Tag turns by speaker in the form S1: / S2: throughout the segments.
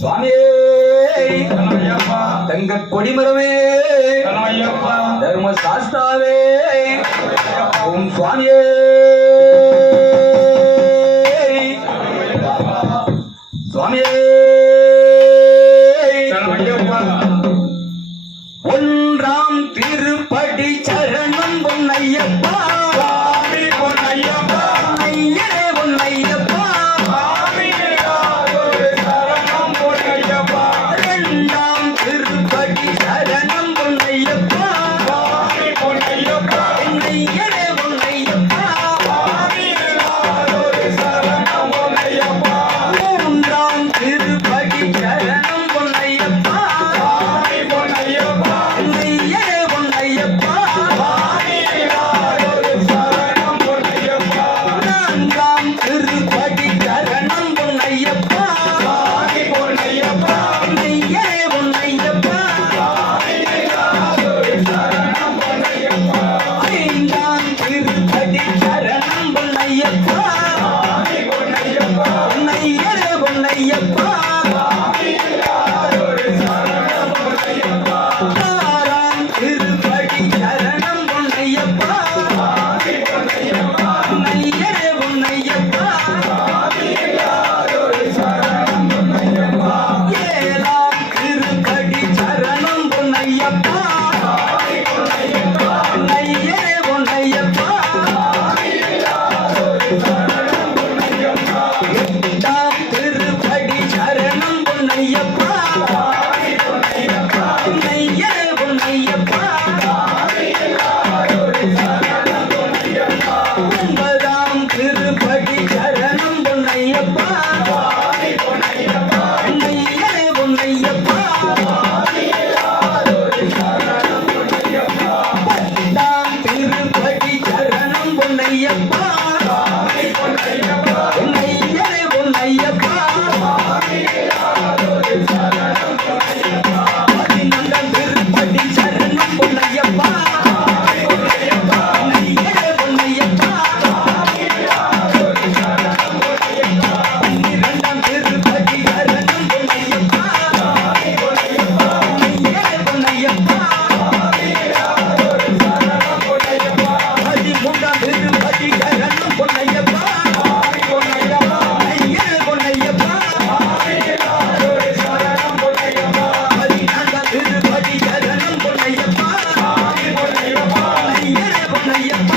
S1: சுவாமியே தங்க கொடிமரமே தர்ம சாஸ்தாவே ஓம் சுவாமியே. சுவாமியே. ஒன்றாம் திருப்படி சரணம் பொன்னையப்பா ஐயப்ப ஐயா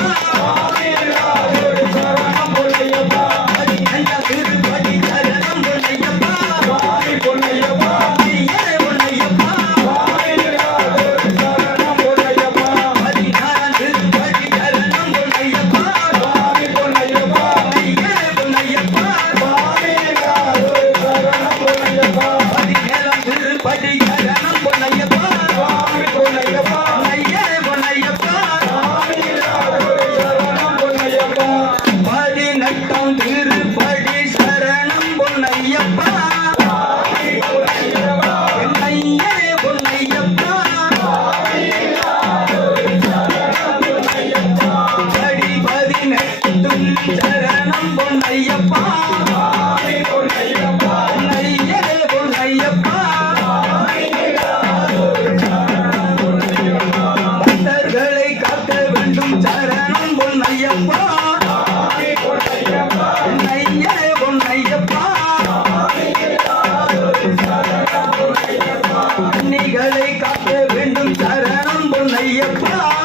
S2: ஐயப்பா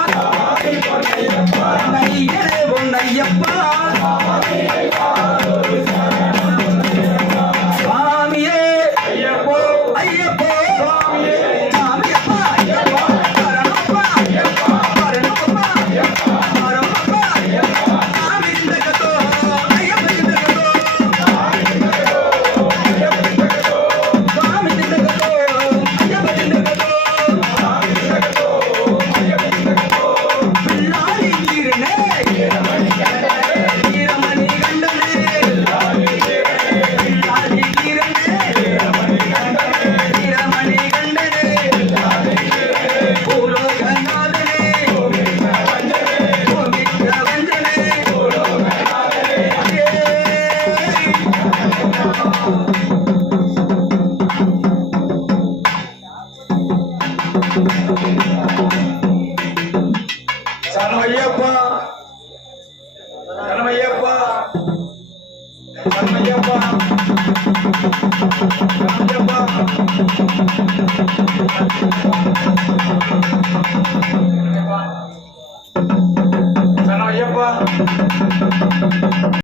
S2: தனமையப்பா தனமையப்பா தனமையப்பா